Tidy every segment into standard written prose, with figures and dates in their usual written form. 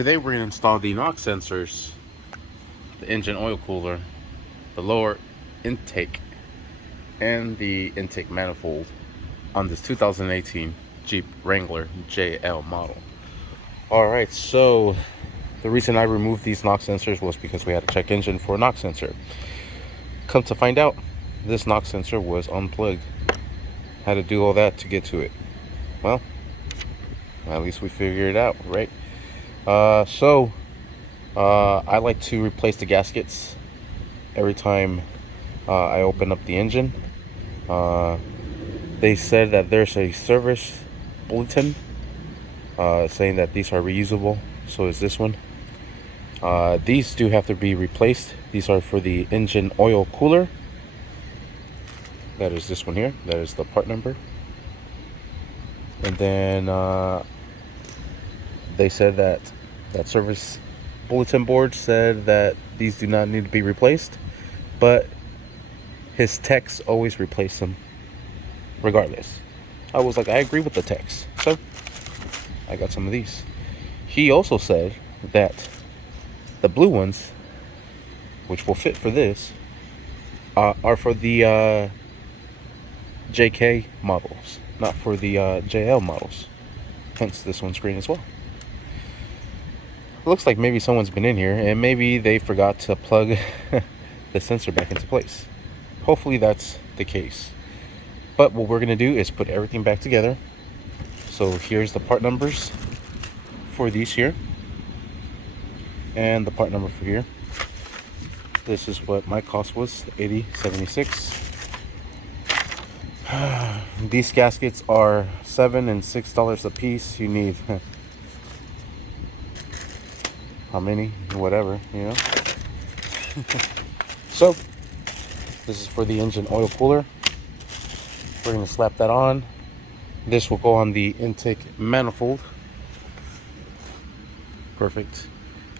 today we're going to install the NOx sensors, the engine oil cooler, the lower intake, and the intake manifold on this 2018 Jeep Wrangler JL model. Alright, so the reason I removed these NOx sensors was because we had to check engine for a NOx sensor. Come to find out, this NOx sensor was unplugged. Had to do all that to get to it. Well, at least we figured it out, right? I like to replace the gaskets every time I open up the engine. They said that there's a service bulletin saying that these are reusable. So is this one. These do have to be replaced. These are for the engine oil cooler. That is this one here. That is the part number. And then they said that service bulletin board said that these do not need to be replaced, but his techs always replace them regardless. I was like, I agree with the techs, so I got some of these. He also said that the blue ones, which will fit for this, are for the JK models, not for the JL models. Hence this one's green as well. It looks like maybe someone's been in here and maybe they forgot to plug the sensor back into place. Hopefully that's the case. But what we're gonna do is put everything back together. So here's the part numbers for these here, and the part number for here. This is what my cost was, $80.76. These gaskets are $7 and $6 a piece. You need how many? Whatever, you know. So this is for the engine oil cooler. We're gonna slap that on. This will go on the intake manifold. Perfect.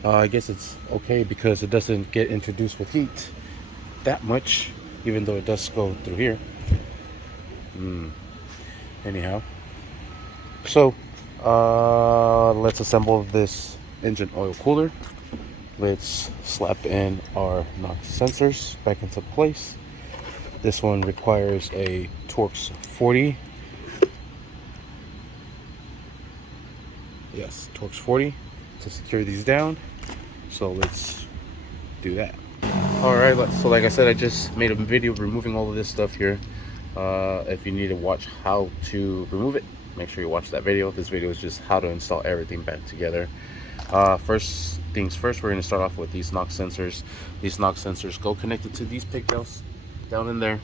I guess it's okay because it doesn't get introduced with heat that much, even though it does go through here. Anyhow, so let's assemble this engine oil cooler. Let's slap in our NOx sensors back into place. This one requires a Torx 40. Yes, Torx 40 to secure these down. So let's do that. Alright, so like I said, I just made a video removing all of this stuff here. If you need to watch how to remove it, make sure you watch that video. This video is just how to install everything back together. First things first, we're going to start off with these NOx sensors. These NOx sensors go connected to these pigtails down in there.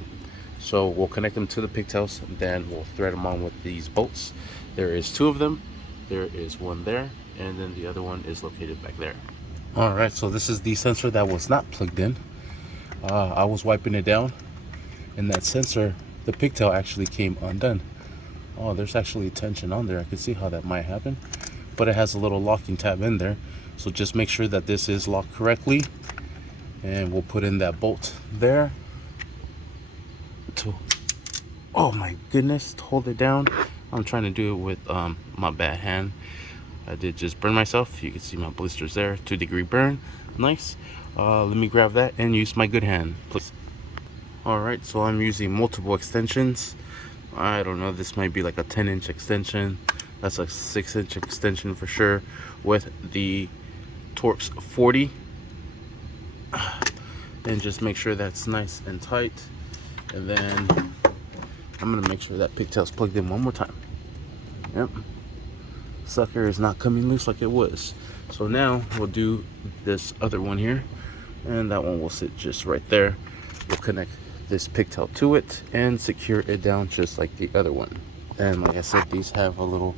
So we'll connect them to the pigtails, and then we'll thread them on with these bolts. There is two of them. There is one there, and then the other one is located back there. Alright, so this is the sensor that was not plugged in. I was wiping it down, and that sensor, the pigtail actually came undone. Oh, there's actually tension on there. I can see how that might happen, but it has a little locking tab in there. So just make sure that this is locked correctly, and we'll put in that bolt there to, oh my goodness, to hold it down. I'm trying to do it with my bad hand. I did just burn myself. You can see my blisters there, 2-degree burn. Nice. Let me grab that and use my good hand, please. Alright, so I'm using multiple extensions. I don't know, this might be like a 10-inch extension. That's a 6-inch extension for sure, with the Torx 40. And just make sure that's nice and tight. And then I'm gonna make sure that pigtail's plugged in one more time. Yep. Sucker is not coming loose like it was. So now we'll do this other one here, and that one will sit just right there. We'll connect this pigtail to it and secure it down just like the other one. And like I said, these have a little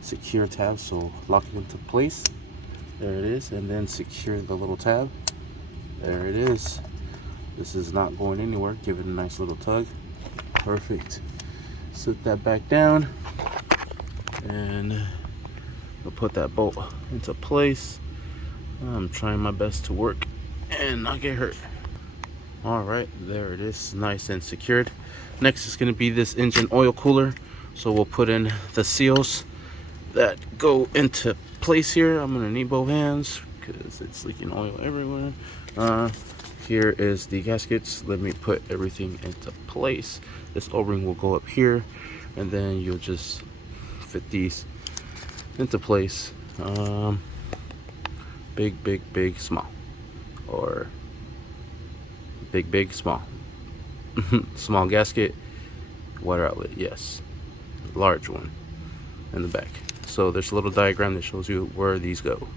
secure tab, so lock it into place. There it is, and then secure the little tab. There it is. This is not going anywhere. Give it a nice little tug. Perfect. Sit that back down, and we'll put that bolt into place. I'm trying my best to work and not get hurt. All right, there it is, nice and secured. Next is going to be this engine oil cooler. So we'll put in the seals that go into place here. I'm gonna need both hands because it's leaking oil everywhere. Here is the gaskets. Let me put everything into place. This O-ring will go up here, and then you'll just fit these into place. Big, small, or big, small. Small gasket, water outlet, yes. Large one in the back. So there's a little diagram that shows you where these go.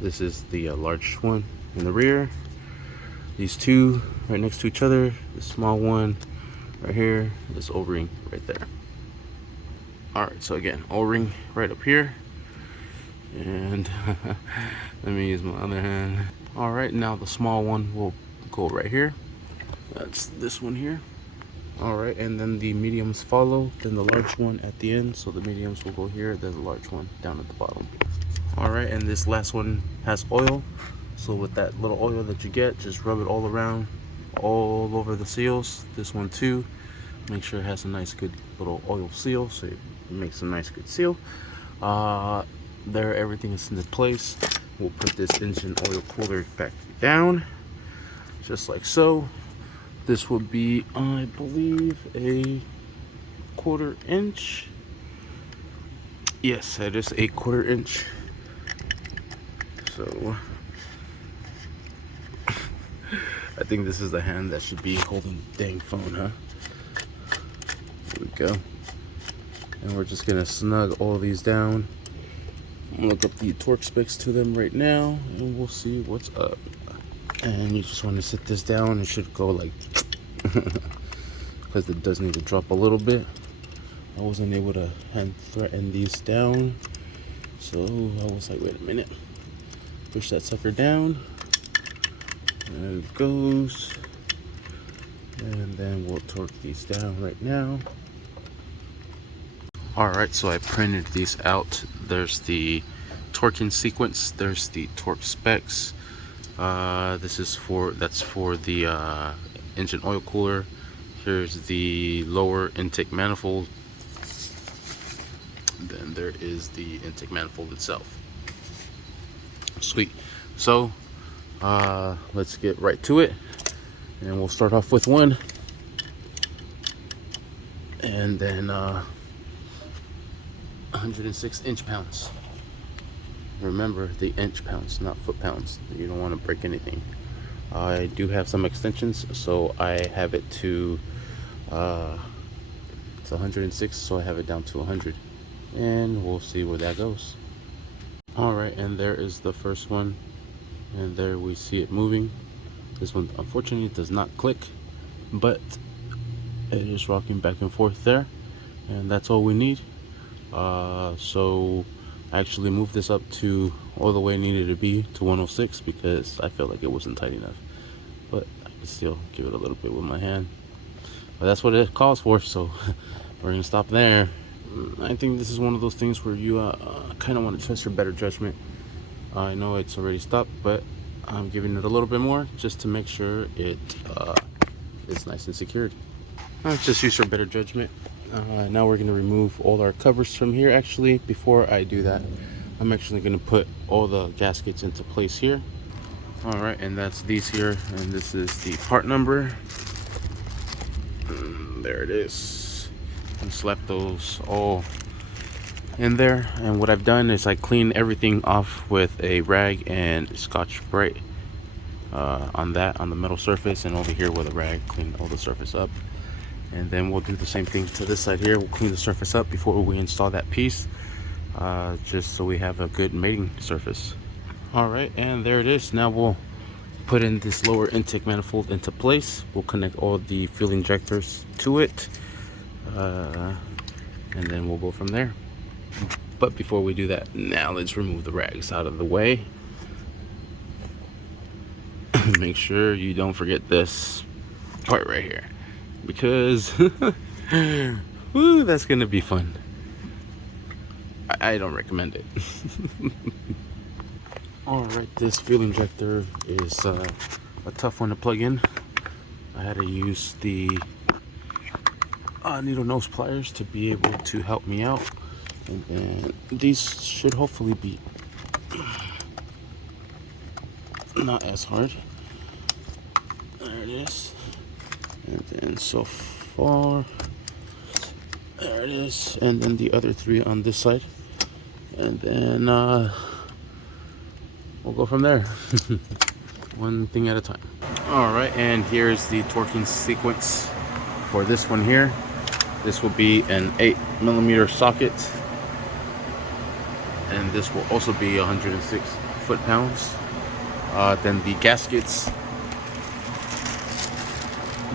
This is the large one in the rear. These two right next to each other. The small one right here. This O-ring right there. Alright, so again, O-ring right up here. And let me use my other hand. Alright, now the small one will go right here. That's this one here. Alright, and then the mediums follow, then the large one at the end. So the mediums will go here, then the large one down at the bottom. Alright, and this last one has oil. So with that little oil that you get, just rub it all around, all over the seals. This one too. Make sure it has a nice good little oil seal, so it makes a nice good seal. There, everything is in place. We'll put this engine oil cooler back down, just like so. This will be, I believe, a 1/4 inch. Yes, it is a 1/4 inch. So I think this is the hand that should be holding the dang phone, huh? There we go. And we're just gonna snug all these down. I'm gonna look up the torque specs to them right now, and we'll see what's up. And you just want to sit this down. It should go like because it does need to drop a little bit. I wasn't able to hand threaten these down, so I was like, wait a minute, push that sucker down. There it goes. And then we'll torque these down right now. Alright, so I printed these out. There's the torquing sequence, there's the torque specs. That's for the engine oil cooler. Here's the lower intake manifold. Then there is the intake manifold itself. Sweet. So let's get right to it, and we'll start off with one, and then 106 inch-pounds. Remember the inch-pounds, not foot-pounds. You don't want to break anything. I do have some extensions, so I have it to it's 106, so I have it down to 100, and we'll see where that goes. Alright, and there is the first one, and there we see it moving. This one unfortunately does not click, but it is rocking back and forth there, and that's all we need. So I actually moved this up to all the way it needed to be, to 106, because I felt like it wasn't tight enough, but I could still give it a little bit with my hand. But that's what it calls for, so we're gonna stop there. I think this is one of those things where you kind of want to trust your better judgment. I know it's already stopped, but I'm giving it a little bit more just to make sure it is nice and secured. Just use your better judgment. Now we're going to remove all our covers from here. Actually, before I do that, I'm actually going to put all the gaskets into place here. Alright, and that's these here, and this is the part number. There it is. And slap those all in there. And what I've done is I clean everything off with a rag and Scotch-Brite on the metal surface, and over here with a rag, clean all the surface up. And then we'll do the same thing to this side here. We'll clean the surface up before we install that piece, just so we have a good mating surface. Alright, and there it is. Now we'll put in this lower intake manifold into place. We'll connect all the fuel injectors to it, and then we'll go from there. But before we do that, now let's remove the rags out of the way. Make sure you don't forget this part right here, because woo, that's gonna be fun. I don't recommend it. Alright, this fuel injector is a tough one to plug in. I had to use the needle nose pliers to be able to help me out. And then these should hopefully be not as hard. There it is. And then so far, there it is. And then the other 3 on this side. And then we'll go from there. One thing at a time. All right, and here's the torquing sequence for this one here. This will be an 8mm socket, and this will also be 106 foot-pounds. Then the gaskets,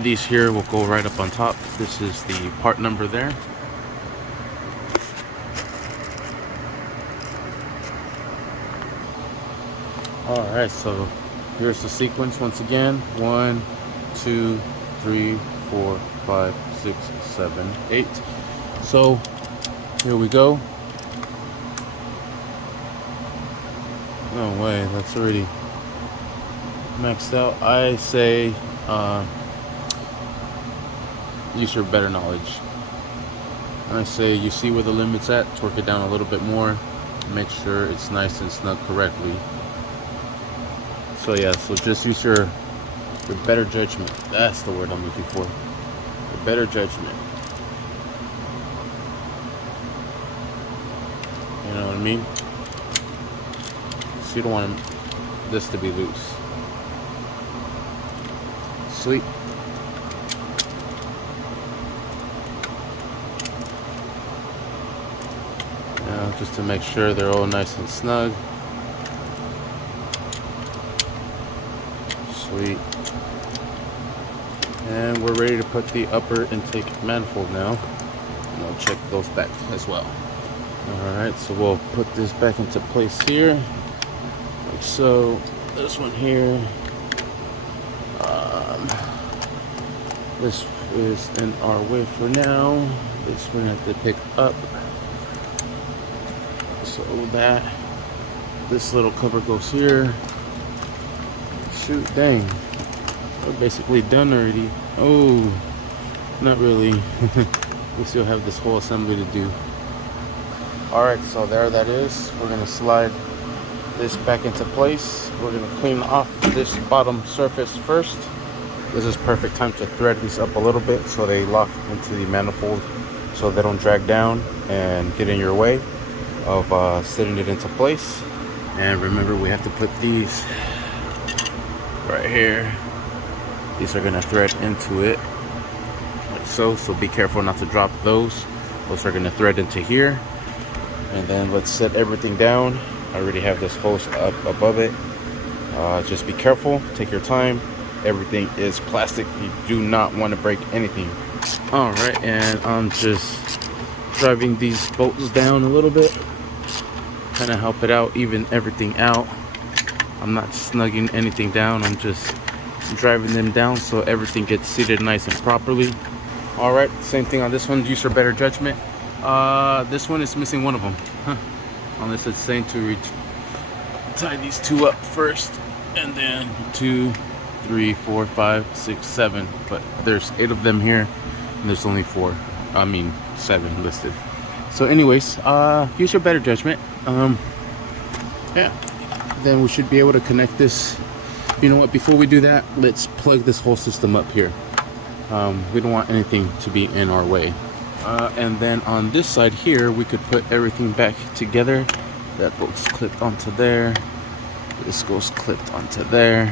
these here will go right up on top. This is the part number there. All right, so here's the sequence once again. 1, 2, 3, 4, 5, 6, 7, 8. So here we go. No way, that's already maxed out. I say use your better knowledge. I say you see where the limit's at, torque it down a little bit more, make sure it's nice and snug correctly. So yeah, so just use your better judgment. That's the word I'm looking for. Your better judgment. You know what I mean? So you don't want this to be loose. Sweet. Now, just to make sure they're all nice and snug. Sweet. And we're ready to put the upper intake manifold now. And I'll check those back as well. Alright, so we'll put this back into place here. Like so. This one here. This is in our way for now. This one have to pick up. So that this little cover goes here. Shoot, dang. We're basically done already. Oh, not really. We still have this whole assembly to do. Alright, so there that is. We're gonna slide this back into place. We're gonna clean off this bottom surface first. This is perfect time to thread these up a little bit so they lock into the manifold, so they don't drag down and get in your way of setting it into place. And remember, we have to put these right here. These are gonna thread into it like so, so be careful not to drop those. Those are gonna thread into here. And then let's set everything down. I already have this hose up above it. Just be careful, take your time. Everything is plastic. You do not want to break anything. All right, and I'm just driving these bolts down a little bit, kind of help it out, even everything out. I'm not snugging anything down. I'm just driving them down so everything gets seated nice and properly. All right, same thing on this one. Use your better judgment. This one is missing one of them. Unless it's saying to tie these 2 up first, and then 2, 3, 4, 5, 6, 7. But there's 8 of them here, and there's only 7 listed. So anyways, use your better judgment. Yeah, then we should be able to connect this. You know what, before we do that, let's plug this whole system up here. We don't want anything to be in our way. And then on this side here, we could put everything back together. That goes clipped onto there. This goes clipped onto there.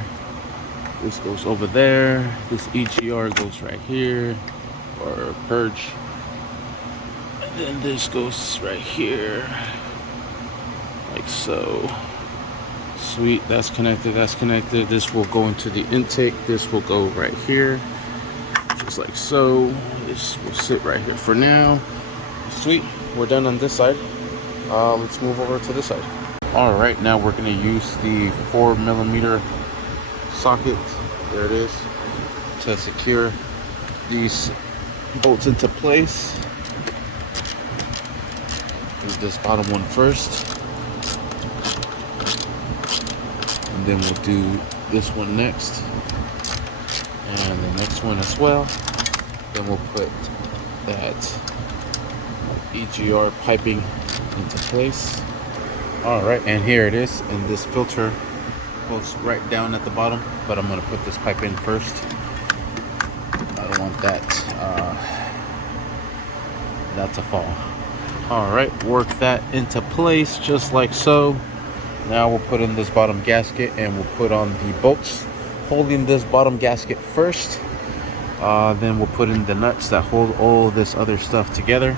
This goes over there. This EGR goes right here, or purge. And then this goes right here, like so. Sweet, that's connected, that's connected. This will go into the intake. This will go right here, just like so. This will sit right here for now. Sweet, we're done on this side. Let's move over to this side. All right, now we're gonna use the 4mm socket, there it is, to secure these bolts into place. Do this bottom one first, and then we'll do this one next, and the next one as well. Then we'll put that EGR piping into place. All right, and here it is, and this filter goes right down at the bottom, but I'm going to put this pipe in first. I don't want that to fall. All right, work that into place just like so. Now we'll put in this bottom gasket, and we'll put on the bolts holding this bottom gasket first. Then we'll put in the nuts that hold all this other stuff together.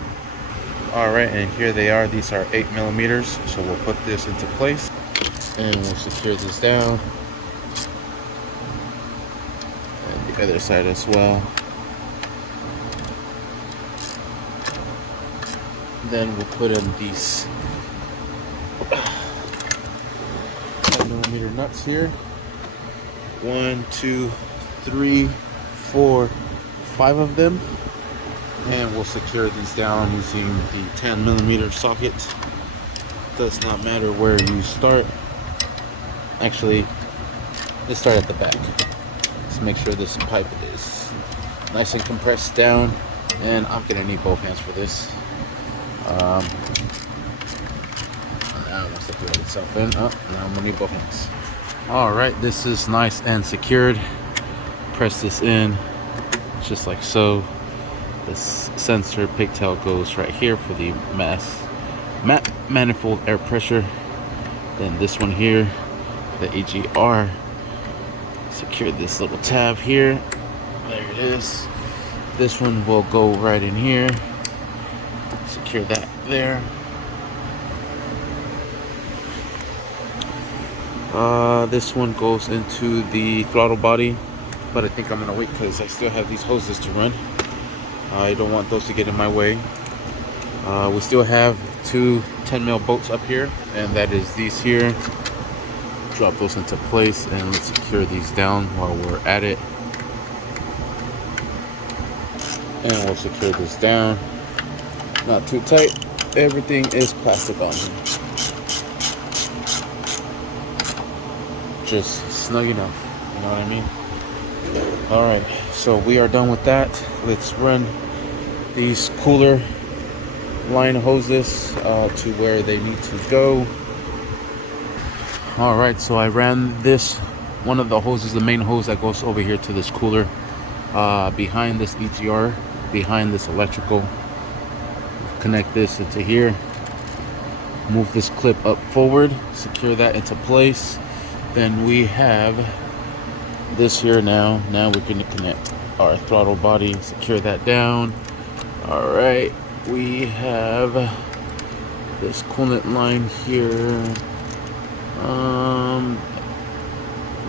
All right, and here they are. These are 8 millimeters, so we'll put this into place, and we'll secure this down, and the other side as well. Then we'll put in these 10 millimeter nuts here. 1, 2, 3, 4, 5 of them, and we'll secure these down using the 10 millimeter socket. Does not matter where you start. Actually, let's start at the back. Let's make sure this pipe is nice and compressed down, and I'm gonna need both hands for this. Now it wants to throw itself in. Oh, now I'm gonna need both hands. All right, this is nice and secured. Press this in just like so. This sensor pigtail goes right here for the manifold air pressure. Then this one here, the AGR. Secure this little tab here. There it is. This one will go right in here. Secure that there. This one goes into the throttle body, but I think I'm gonna wait because I still have these hoses to run. I don't want those to get in my way. We still have 2 10 mil bolts up here, and that is these here. Drop those into place, and let's secure these down while we're at it. And we'll secure this down. Not too tight. Everything is plastic on here. Just snug enough, you know what I mean? All right, so we are done with that. Let's run these cooler line hoses to where they need to go. All right, so I ran this, one of the hoses, the main hose that goes over here to this cooler, behind this EGR, behind this electrical. Connect this into here. Move this clip up forward, secure that into place. Then we have this here now. Now we're going to connect our throttle body, secure that down. All right, we have this coolant line here.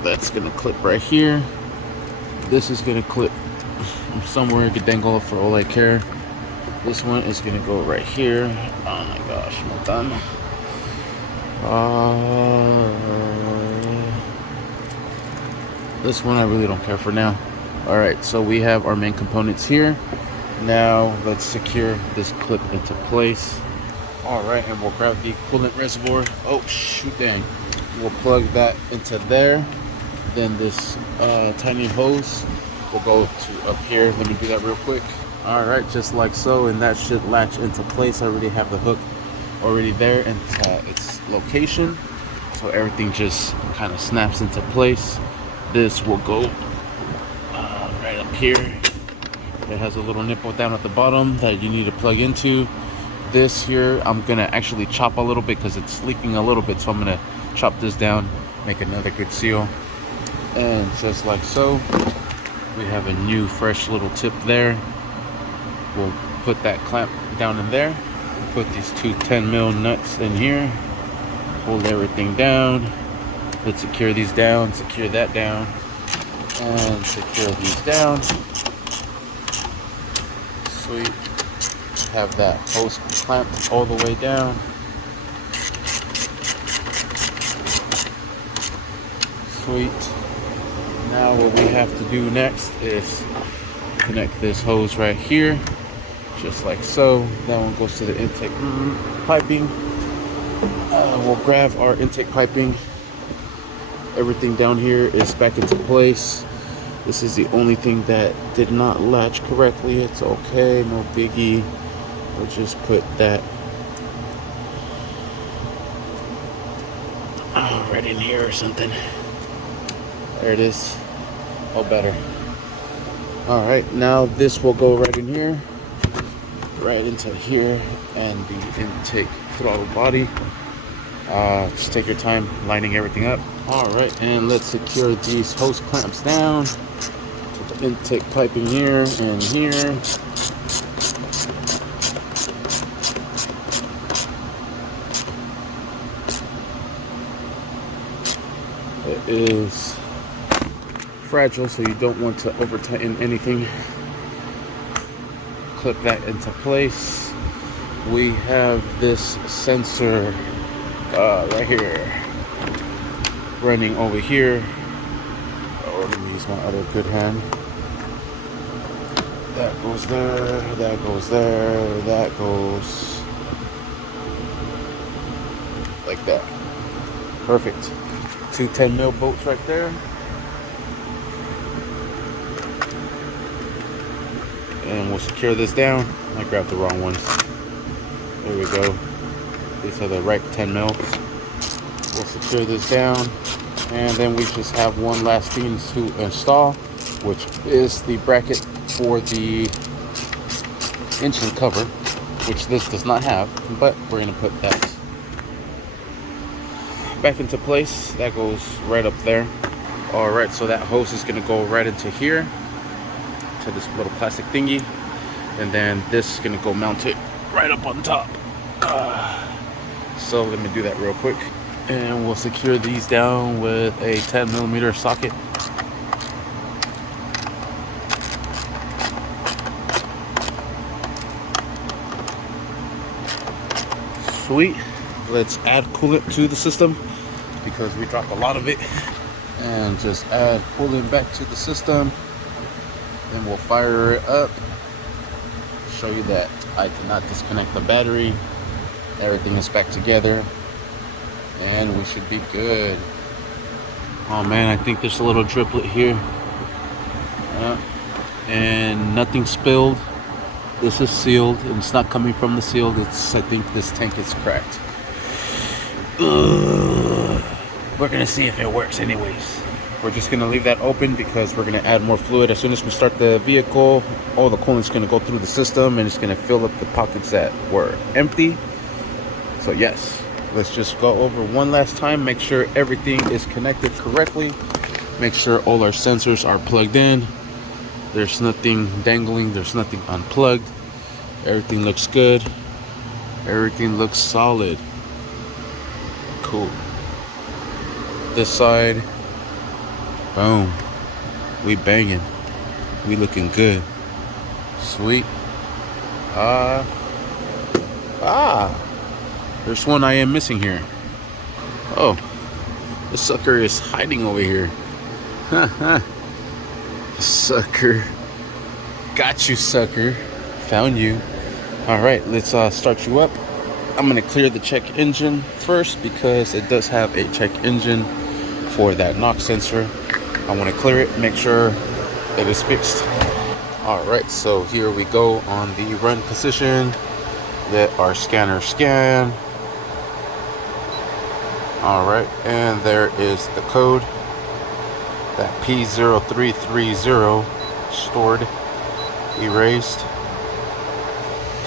That's gonna clip right here. This is gonna clip somewhere, it could dangle for all I care. This one is gonna go right here. Oh my gosh, not done. This one I really don't care for now. All right, so we have our main components here. Now let's secure this clip into place. All right, and we'll grab the coolant reservoir. Oh shoot, dang. We'll plug that into there. Then this tiny hose will go to up here. Let me do that real quick. All right, just like so, and that should latch into place. I already have the hook already there and its location, so everything just kind of snaps into place. This will go right up here. It has a little nipple down at the bottom that you need to plug into. This here, I'm gonna actually chop a little bit because it's leaking a little bit, so I'm gonna chop this down, make another good seal. And just like so, we have a new fresh little tip there. We'll put that clamp down in there. Put these 2 10 mil nuts in here. Hold everything down. Let's secure these down, secure that down, and secure these down. Sweet. Have that hose clamped all the way down. Sweet. Now what we have to do next is connect this hose right here, just like so. That one goes to the intake piping. We'll grab our intake piping. Everything down here is back into place. This is the only thing that did not latch correctly. It's okay, no biggie. We'll just put that right in here or something. There it is. Oh, better. All right, now this will go right in here, right into here, and the intake throttle body. Just take your time lining everything up. All right, and let's secure these hose clamps down to the intake pipe in here and here. It is fragile, so you don't want to over tighten anything. Clip that into place. We have this sensor right here running over here. Oh, let me use my other good hand. That goes there, that goes there, that goes like that. Perfect. Two 10mm bolts right there. And we'll secure this down. I grabbed the wrong ones. There we go. These are the right 10mm. We'll secure this down. And then we just have one last thing to install, which is the bracket for the engine cover, which this does not have, but we're going to put that back into place. That goes right up there. All right, so that hose is going to go right into here, to this little plastic thingy, and then this is going to go mounted right up on top. So let me do that real quick, and we'll secure these down with a 10mm socket. Sweet. Let's add coolant to the system because we dropped a lot of it, and just add coolant back to the system. Then we'll fire it up. Show you that I did not disconnect the battery. Everything is back together, and we should be good. Oh man, I think there's a little driplet here. And nothing spilled. This is sealed, and it's not coming from the sealed. It's, I think this tank is cracked. We're gonna see if it works anyways. We're just gonna leave that open because we're gonna add more fluid. As soon as we start the vehicle, all the coolant's gonna go through the system and it's gonna fill up the pockets that were empty. So yes, let's just go over one last time, make sure everything is connected correctly, make sure all our sensors are plugged in, there's nothing dangling, there's nothing unplugged, everything looks good, everything looks solid. Cool. This side, boom, we banging, we looking good. Sweet. There's one I am missing here. Oh, the sucker is hiding over here. Sucker. Got you, sucker. Found you. Alright, let's start you up. I'm gonna clear the check engine first because it does have a check engine for that knock sensor. I want to clear it, make sure it is fixed. Alright, so here we go on the run position. Let our scanner scan. Alright, and there is the code. That P0330 stored, erased.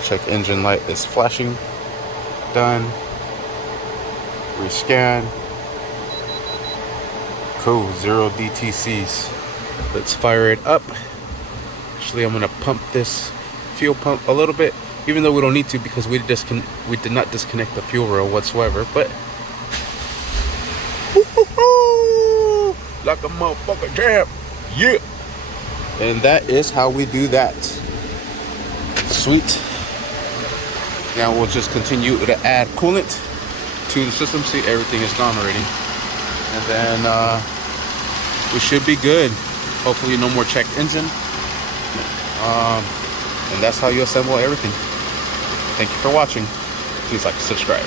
Check engine light is flashing. Done. Rescan. Cool, 0 DTCs. Let's fire it up. Actually, I'm gonna pump this fuel pump a little bit, even though we don't need to because we did not disconnect the fuel rail whatsoever. But like a motherfucking champ, yeah. And that is how we do that. Sweet. Now we'll just continue to add coolant to the system. See, everything is gone already, and then we should be good. Hopefully no more checked engine. And that's how you assemble everything. Thank you for watching. Please like and subscribe.